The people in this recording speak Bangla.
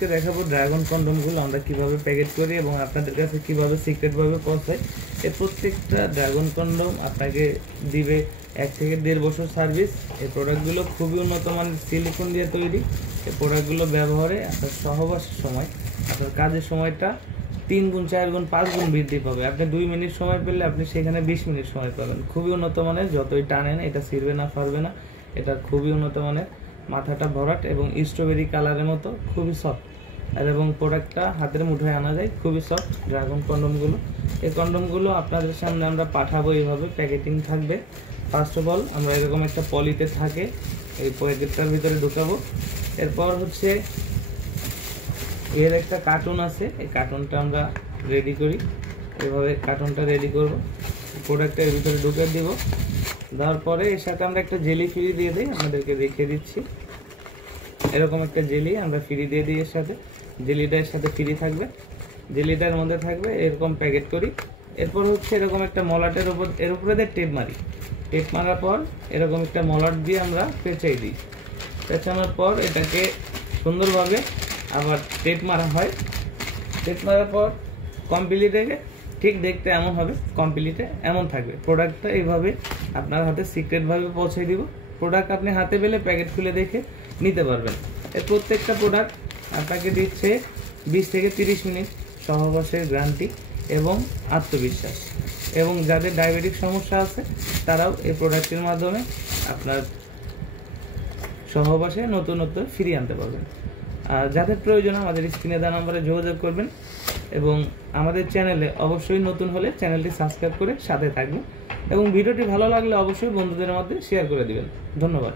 দেখাবো ড্রাগন কন্ডমগুলো আমরা কিভাবে প্যাকেট করি এবং আপনাদের কাছে কিভাবে সিক্রেটভাবে পৌঁছায়। এই প্রত্যেকটা ড্রাগন কন্ডম আপনাকে দিবে 1 থেকে 1.5 বছর সার্ভিস। এই প্রোডাক্টগুলো খুবই উন্নত মানের সিলিকন দিয়ে তৈরি। এই প্রোডাক্টগুলো ব্যবহারে আপনার সহবাসের সময়, আপনার কাজের সময়টা 3 গুণ 4 গুণ 5 গুণ বৃদ্ধি পাবে। আপনি 2 মিনিট সময় পেলে আপনি সেখানে 20 মিনিট সময় পাবেন। খুবই উন্নত মানের, যতই টানেন এটা ছিঁড়বে না, ফাড়বে না। এটা খুবই উন্নত মানের, মাথাটা ভরাট এবং স্ট্রবেরি কালারের মতো, খুবই সফট। আর এবং প্রোডাক্টটা হাতের মুঠোয় আনা যায়, খুবই সফট ড্রাগন কন্ডমগুলো। এই কন্ডমগুলো আপনাদের সামনে আমরা পাঠাবো, এইভাবে প্যাকেটিং থাকবে। ফার্স্ট অফ অল আমরা এরকম একটা পলিতে থাকে, এই প্যাকেটটার ভিতরে ঢুকাবো। এরপর হচ্ছে এর একটা কার্টুন আছে, এই কার্টুনটা আমরা রেডি করি। এভাবে কার্টুনটা রেডি করব, প্রোডাক্টটা এর ভিতরে ঢুকে দিব। দেওয়ার পরে এর সাথে আমরা একটা জেলি ফ্রি দিয়ে দিই, আপনাদেরকে দেখিয়ে দিচ্ছি। এরকম একটা জেলি আমরা ফ্রি দিয়ে দিই, এর সাথে জেলিটার সাথে ফ্রি থাকবে। জেলিটার মধ্যে থাকবে, এরকম প্যাকেট করি। এরপর হচ্ছে এরকম একটা মলাটের উপর, এর উপরে দিয়ে টেপ মারি। টেপ মারার পর এরকম একটা মলাট দিয়ে আমরা পেঁচাই দিই। পেঁচানোর পর এটাকে সুন্দরভাবে আবার টেপ মারা হয়। টেপ মারার পর কমপ্লিটে ঠিক দেখতে এমন হবে, কমপ্লিটে এমন থাকবে। প্রোডাক্টটা এইভাবে আপনার হাতে সিক্রেটভাবে পৌঁছে দিব। প্রোডাক্ট আপনি হাতে পেলে প্যাকেট খুলে দেখে নিতে পারবেন। এর প্রত্যেকটা প্রোডাক্ট আপনাকে দিচ্ছে 20 থেকে 30 মিনিট সহবাসের গ্যারান্টি এবং আত্মবিশ্বাস। এবং যাদের ডায়াবেটিক সমস্যা আছে তারাও এই প্রোডাক্টের মাধ্যমে আপনার সহবাসে নতুনত্ব ফিরিয়ে আনতে পারবেন। আর যাদের প্রয়োজন আমাদের স্ক্রিনে দেওয়া নম্বরে যোগাযোগ করবেন এবং আমাদের চ্যানেলে অবশ্যই নতুন হলে চ্যানেলটি সাবস্ক্রাইব করে সাথে থাকবেন এবং ভিডিওটি ভালো লাগলে অবশ্যই বন্ধুদের মধ্যে শেয়ার করে দিবেন। ধন্যবাদ।